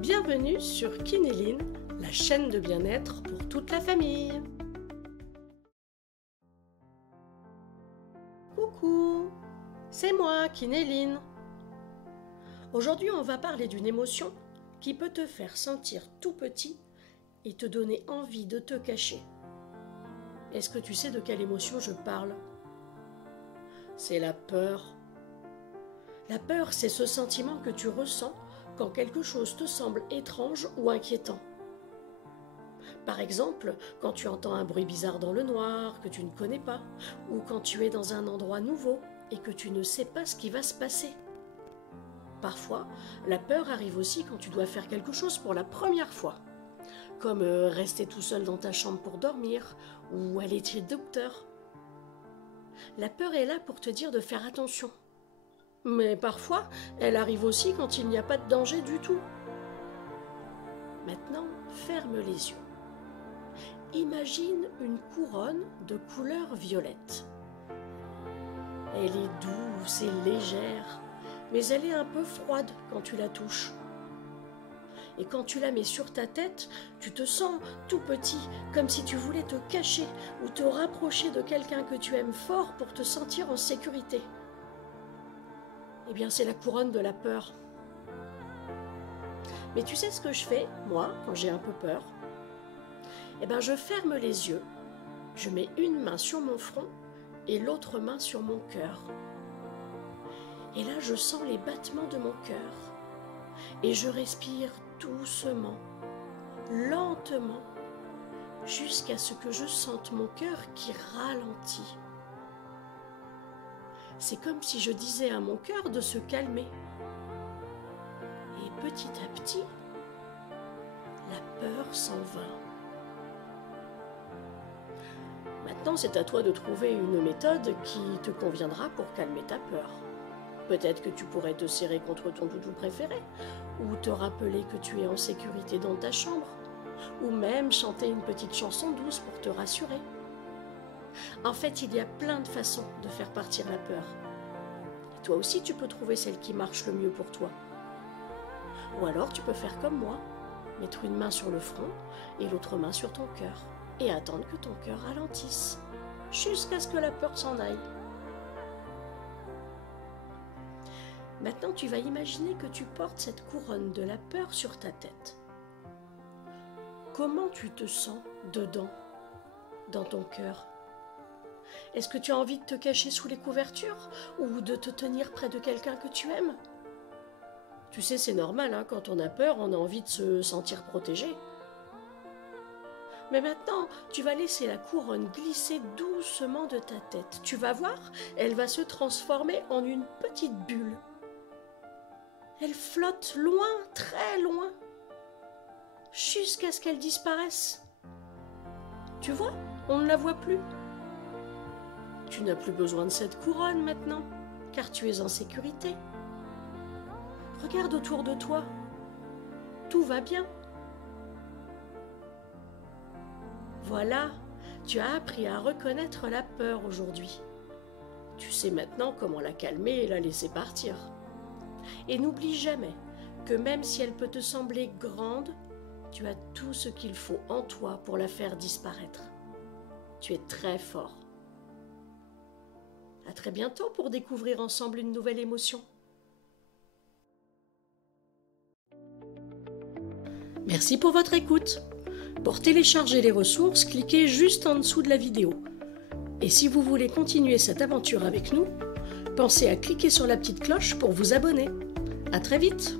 Bienvenue sur Kinéline, la chaîne de bien-être pour toute la famille. Coucou, c'est moi, Kinéline. Aujourd'hui, on va parler d'une émotion qui peut te faire sentir tout petit et te donner envie de te cacher. Est-ce que tu sais de quelle émotion je parle? C'est la peur. La peur, c'est ce sentiment que tu ressens quand quelque chose te semble étrange ou inquiétant. Par exemple, quand tu entends un bruit bizarre dans le noir que tu ne connais pas, ou quand tu es dans un endroit nouveau et que tu ne sais pas ce qui va se passer. Parfois, la peur arrive aussi quand tu dois faire quelque chose pour la première fois, comme rester tout seul dans ta chambre pour dormir ou aller chez le docteur. La peur est là pour te dire de faire attention. Mais parfois, elle arrive aussi quand il n'y a pas de danger du tout. Maintenant, ferme les yeux. Imagine une couronne de couleur violette. Elle est douce et légère, mais elle est un peu froide quand tu la touches. Et quand tu la mets sur ta tête, tu te sens tout petit, comme si tu voulais te cacher ou te rapprocher de quelqu'un que tu aimes fort pour te sentir en sécurité. Eh bien, c'est la couronne de la peur. Mais tu sais ce que je fais, moi, quand j'ai un peu peur? Eh bien, je ferme les yeux, je mets une main sur mon front et l'autre main sur mon cœur. Et là, je sens les battements de mon cœur. Et je respire doucement, lentement, jusqu'à ce que je sente mon cœur qui ralentit. C'est comme si je disais à mon cœur de se calmer. Et petit à petit, la peur s'en va. Maintenant, c'est à toi de trouver une méthode qui te conviendra pour calmer ta peur. Peut-être que tu pourrais te serrer contre ton doudou préféré, ou te rappeler que tu es en sécurité dans ta chambre, ou même chanter une petite chanson douce pour te rassurer. En fait, il y a plein de façons de faire partir la peur. Et toi aussi, tu peux trouver celle qui marche le mieux pour toi. Ou alors, tu peux faire comme moi, mettre une main sur le front et l'autre main sur ton cœur, et attendre que ton cœur ralentisse, jusqu'à ce que la peur s'en aille. Maintenant, tu vas imaginer que tu portes cette couronne de la peur sur ta tête. Comment tu te sens dedans, dans ton cœur? Est-ce que tu as envie de te cacher sous les couvertures ou de te tenir près de quelqu'un que tu aimes? Tu sais, c'est normal, hein, quand on a peur, on a envie de se sentir protégé. Mais maintenant, tu vas laisser la couronne glisser doucement de ta tête. Tu vas voir, elle va se transformer en une petite bulle. Elle flotte loin, très loin, jusqu'à ce qu'elle disparaisse. Tu vois, on ne la voit plus. Tu n'as plus besoin de cette couronne maintenant, car tu es en sécurité. Regarde autour de toi, tout va bien. Voilà, tu as appris à reconnaître la peur aujourd'hui. Tu sais maintenant comment la calmer et la laisser partir. Et n'oublie jamais que même si elle peut te sembler grande, tu as tout ce qu'il faut en toi pour la faire disparaître. Tu es très fort. À très bientôt pour découvrir ensemble une nouvelle émotion. Merci pour votre écoute. Pour télécharger les ressources, cliquez juste en dessous de la vidéo. Et si vous voulez continuer cette aventure avec nous, pensez à cliquer sur la petite cloche pour vous abonner. À très vite!